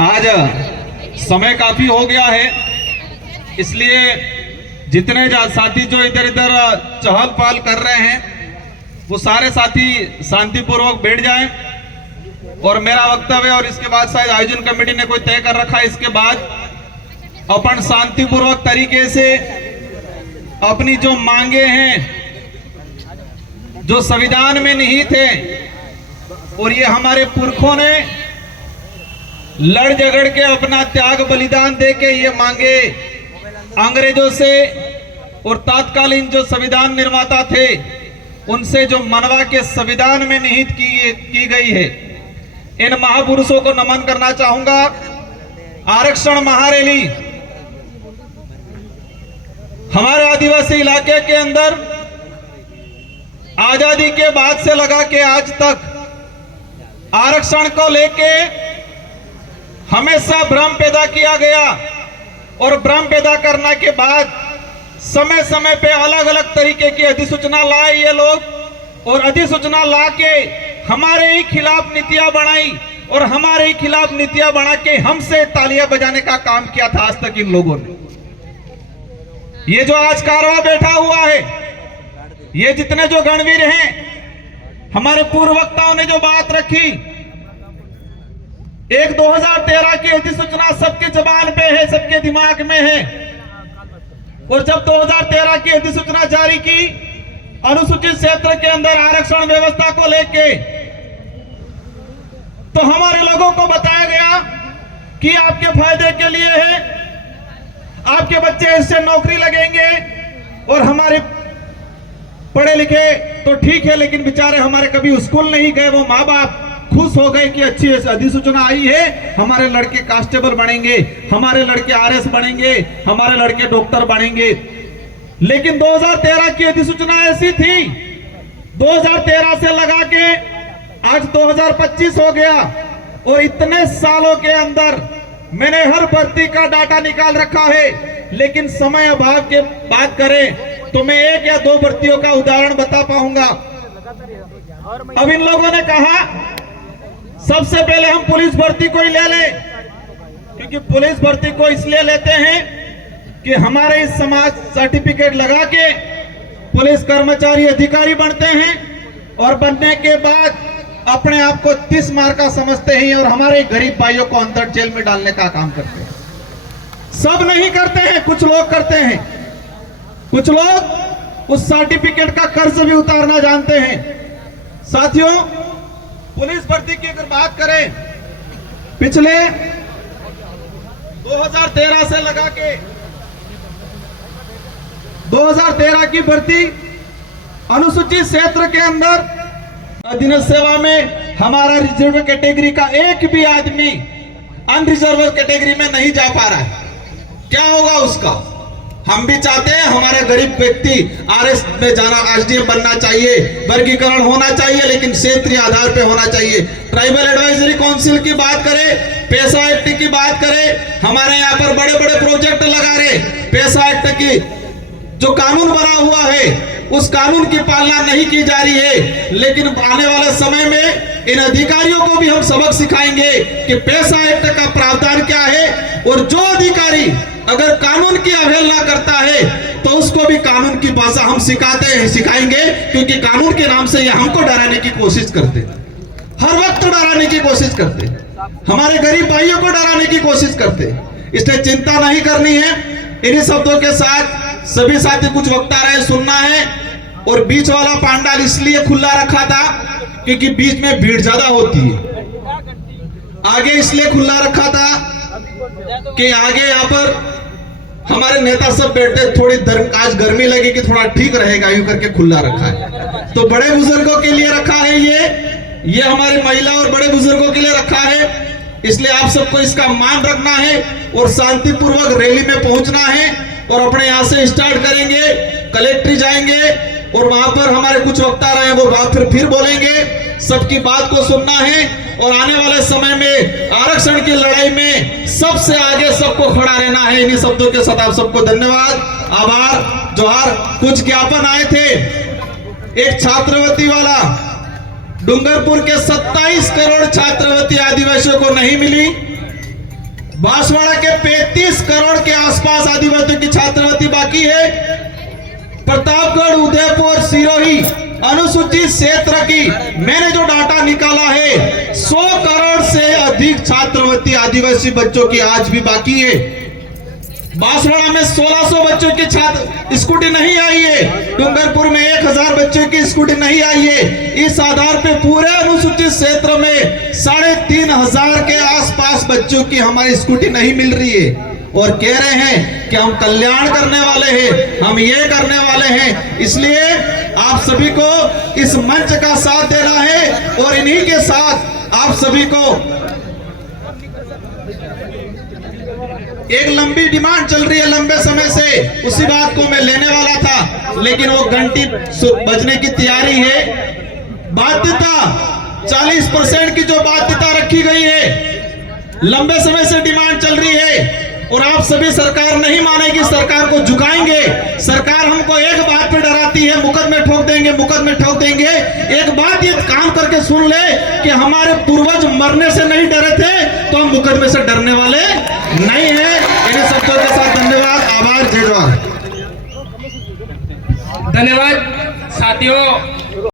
आज समय काफी हो गया है, इसलिए जितने साथी जो इधर इधर चहल पहल कर रहे हैं वो सारे साथी शांतिपूर्वक बैठ जाएं। और मेरा वक्तव्य और इसके बाद शायद आयोजन कमेटी ने कोई तय कर रखा है, इसके बाद अपन शांतिपूर्वक तरीके से अपनी जो मांगे हैं जो संविधान में निहित है, और ये हमारे पुरखों ने लड़ झगड़ के अपना त्याग बलिदान दे के ये मांगे अंग्रेजों से और तात्कालीन जो संविधान निर्माता थे उनसे जो मनवा के संविधान में निहित की गई है। इन महापुरुषों को नमन करना चाहूंगा। आरक्षण महारैली हमारे आदिवासी इलाके के अंदर आजादी के बाद से लगा के आज तक आरक्षण को लेके हमेशा भ्रम पैदा किया गया, और भ्रम पैदा करने के बाद समय समय पे अलग अलग तरीके की अधिसूचना लाए ये लोग, और अधिसूचना ला के हमारे ही खिलाफ नीतियां बनाई, और हमारे ही खिलाफ नीतियां बना के हमसे तालियां बजाने का काम किया था आज तक इन लोगों ने। ये जो आज कारवा बैठा हुआ है, ये जितने जो गणवीर हैं, हमारे पूर्व वक्ताओं ने जो बात रखी, एक 2013 की अधिसूचना सबके जबान पे है, सबके दिमाग में है। और जब 2013 की अधिसूचना जारी की अनुसूचित क्षेत्र के अंदर आरक्षण व्यवस्था को लेके, तो हमारे लोगों को बताया गया कि आपके फायदे के लिए है, आपके बच्चे इससे नौकरी लगेंगे, और हमारे पढ़े लिखे तो ठीक है लेकिन बेचारे हमारे कभी स्कूल नहीं गए, वो माँ बाप खुश हो गए कि अच्छी अधिसूचना आई है, हमारे लड़के कांस्टेबल बनेंगे, हमारे लड़के आरएस बनेंगे, हमारे लड़के डॉक्टर बनेंगे। लेकिन 2013 की अधिसूचना ऐसी थी, 2013 से लगा के आज 2025 हो गया, और इतने सालों के अंदर मैंने हर भर्ती का डाटा निकाल रखा है, लेकिन समय अभाव के बात करें तो मैं 1 या 2 भर्तियों का उदाहरण बता पाऊंगा। अब इन लोगों ने कहा सबसे पहले हम पुलिस भर्ती को ही ले लें, क्योंकि पुलिस भर्ती को इसलिए लेते हैं कि हमारे इस समाज सर्टिफिकेट लगा के पुलिस कर्मचारी अधिकारी बनते हैं, और बनने के बाद अपने आप को 30 मार का समझते हैं, और हमारे गरीब भाइयों को अंदर जेल में डालने का काम करते हैं। सब नहीं करते हैं, कुछ लोग करते हैं। कुछ लोग उस सर्टिफिकेट का कर्ज भी उतारना जानते हैं। साथियों, पुलिस भर्ती की अगर बात करें, पिछले 2013 से लगा के 2013 की भर्ती अनुसूचित क्षेत्र के अंदर अधीनस्थ सेवा में हमारा रिजर्व कैटेगरी का एक भी आदमी अनरिजर्व कैटेगरी में नहीं जा पा रहा है। क्या होगा उसका? हम भी चाहते हैं हमारे गरीब व्यक्ति आरएस में जाना, एसडीएम बनना चाहिए, वर्गीकरण होना चाहिए, लेकिन क्षेत्रीय आधार पे होना चाहिए। ट्राइबल एडवाइजरी काउंसिल की बात करें, पैसा एक्ट की बात करें, हमारे यहाँ पर बड़े बड़े प्रोजेक्ट लगा रहे। पैसा एक्ट की जो कानून बना हुआ है उस कानून की पालना नहीं की जा रही है, लेकिन आने वाले समय में इन अधिकारियों को भी हम सबक सिखाएंगे कि पैसा एक्ट का प्रावधान क्या है, और जो अधिकारी अगर कानून की अवहेलना करता है तो उसको भी कानून की भाषा हम सिखाएंगे, क्योंकि कानून के नाम से ये हमको डराने की कोशिश करते, हर वक्त डराने की कोशिश करते, हमारे गरीब भाइयों को डराने की कोशिश करते। इसलिए चिंता नहीं करनी है। इन्हीं शब्दों के साथ सभी साथी कुछ वक्ता रहे सुनना है। और बीच वाला पंडाल इसलिए खुला रखा था क्योंकि बीच में भीड़ ज्यादा होती है। आगे इसलिए खुला रखा था कि आगे यहाँ पर हमारे नेता सब बैठे, थोड़ी आज गर्मी लगेगी, थोड़ा ठीक रहेगा, यूं करके खुला रखा है। तो बड़े बुजुर्गों के लिए रखा है ये हमारी महिला और बड़े बुजुर्गों के लिए रखा है। इसलिए आप सबको इसका मान रखना है और शांतिपूर्वक रैली में पहुंचना है, और अपने यहाँ से स्टार्ट करेंगे, कलेक्ट्री जाएंगे, और वहां पर हमारे कुछ वक्ता रहे वो बात फिर बोलेंगे। सबकी बात को सुनना है, और आने वाले समय में आरक्षण की लड़ाई में सबसे आगे सबको खड़ा रहना है। इन्हीं शब्दों के साथ आप सबको धन्यवाद, आभार, जोहार। कुछ ज्ञापन आए थे, एक छात्रवृत्ति वाला डूंगरपुर के 27 करोड़ छात्रवृत्ति आदिवासियों को नहीं मिली। बांसवाड़ा के 35 करोड़ के आसपास आदिवासियों की छात्रवृत्ति बाकी है। प्रतापगढ़, उदयपुर, सिरोही अनुसूचित क्षेत्र की मैंने जो डाटा निकाला है 100 करोड़ से अधिक छात्रवृत्ति आदिवासी बच्चों की आज भी बाकी है। बांसवाड़ा में 1600 बच्चों की छात्र स्कूटी नहीं आई है। डूंगरपुर में 1000 बच्चों की स्कूटी नहीं आई है। इस आधार पे पूरे अनुसूचित क्षेत्र में 3500 के आसपास बच्चों की हमारी स्कूटी नहीं मिल रही है और कह रहे हैं कि हम कल्याण करने वाले हैं, हम ये करने वाले हैं। इसलिए आप सभी को इस मंच का साथ देना है और इन्हीं के साथ आप सभी को एक लंबी डिमांड चल रही है लंबे समय से, उसी बात को मैं लेने वाला था लेकिन वो घंटी बजने की तैयारी है। बाध्यता 40% की जो बाध्यता रखी गई है, लंबे समय से डिमांड चल रही है और आप सभी सरकार नहीं मानेगी, सरकार को झुकाएंगे। सरकार हमको एक बात पे डराती है, मुकदमे ठोक देंगे, मुकदमे ठोक देंगे। एक बात ये काम करके सुन ले कि हमारे पूर्वज मरने से नहीं डरे थे तो हम मुकदमे से डरने वाले नहीं है। इन्हीं शब्दों के साथ धन्यवाद, आभार, जय जवाहर। धन्यवाद साथियों।